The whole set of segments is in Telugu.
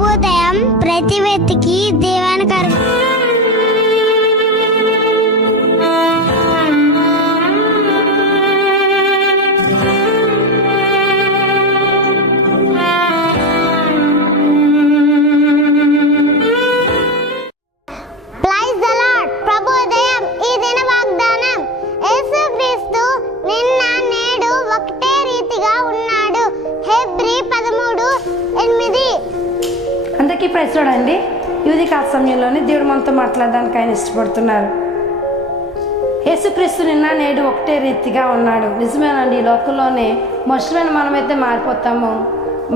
శుభోదయం ప్రతి వ్యక్తికి దేవుని కరుగు అందరికీ ప్రశ్నడండి యువతి కాల సమయంలోనే దేవుడు మనతో మాట్లాడడానికి ఆయన ఇష్టపడుతున్నారు. యేసుక్రీస్తు నిన్న నేడు ఒకటే రీతిగా ఉన్నాడు. నిజమేనండి ఈ లోకంలోనే మనుషులైన మనమైతే మారిపోతాము.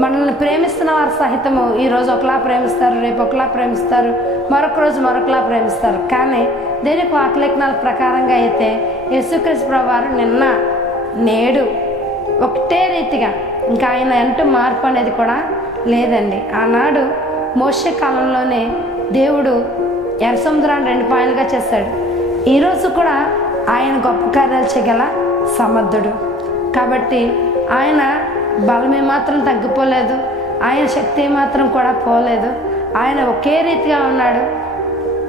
మనల్ని ప్రేమిస్తున్న వారు సహితము ఈరోజు ఒకలా ప్రేమిస్తారు రేపు ఒకలా ప్రేమిస్తారు మరొక రోజు మరొకలా ప్రేమిస్తారు. కానీ దేనికి వాక్యలేఖనాల ప్రకారంగా అయితే యేసుక్రీస్తు ప్రభు నిన్న నేడు ఒకటే రీతిగా ఇంకా ఆయన అంటూ మార్పు అనేది కూడా లేదండి. ఆనాడు మోసే కాలంలోనే దేవుడు ఎర్ర సముద్రాన్ని రెండు పాయలుగా చేశాడు ఈరోజు కూడా ఆయన గొప్ప కార్యాలు చేయగల సమర్థుడు. కాబట్టి ఆయన బలం ఏమాత్రం తగ్గిపోలేదు. ఆయన శక్తి ఏమాత్రం కూడా పోలేదు. ఆయన ఒకే రీతిగా ఉన్నాడు.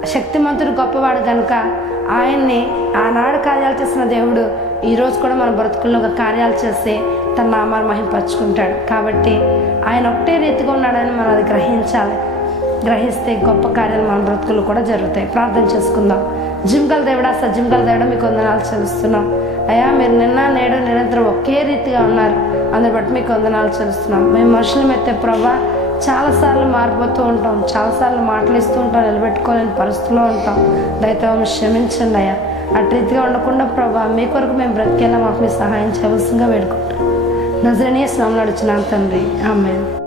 శక్తిమంతుడు గొప్పవాడు కనుక ఆయన్ని ఆనాడు కార్యాలు చేసిన దేవుడు ఈరోజు కూడా మన బ్రతుకుల్లో ఒక కార్యాలు చేసి తన నామాన్ని మహింపరుచుకుంటాడు. కాబట్టి ఆయన ఒకటే రీతిగా ఉన్నాడని మనం అది గ్రహించాలి. గ్రహిస్తే గొప్ప కార్యాలు మన బ్రతుకులు కూడా జరుగుతాయి. ప్రార్థన చేసుకుందాం. జిమ్గల దేవుడా సజిమ్గల దేవుడా మీకు వందనాలు చెల్లిస్తున్నాం. అయ్యా మీరు నిన్న నేడు నిరంతరం ఒకే రీతిగా ఉన్నారు. అందుని బట్టి మీకు వందనాలు చెల్లిస్తున్నాం. మేము మనుషులమైతే ప్రభా చాలాసార్లు మారిపోతూ ఉంటాం. చాలాసార్లు మాటలు ఇస్తూ ఉంటాం నిలబెట్టుకోలేని పరిస్థితిలో ఉంటాం. దయతో క్షమించండి అయ్యా. అటు రీతిగా ఉండకుండా ప్రభా మీ కొరకు మేము బ్రతికేలా మాకు మీ సహాయం చేయవలసిందిగా వేడుకుంటాం నజరనీయ స్నామం అడిచిన తండ్రి. ఆమె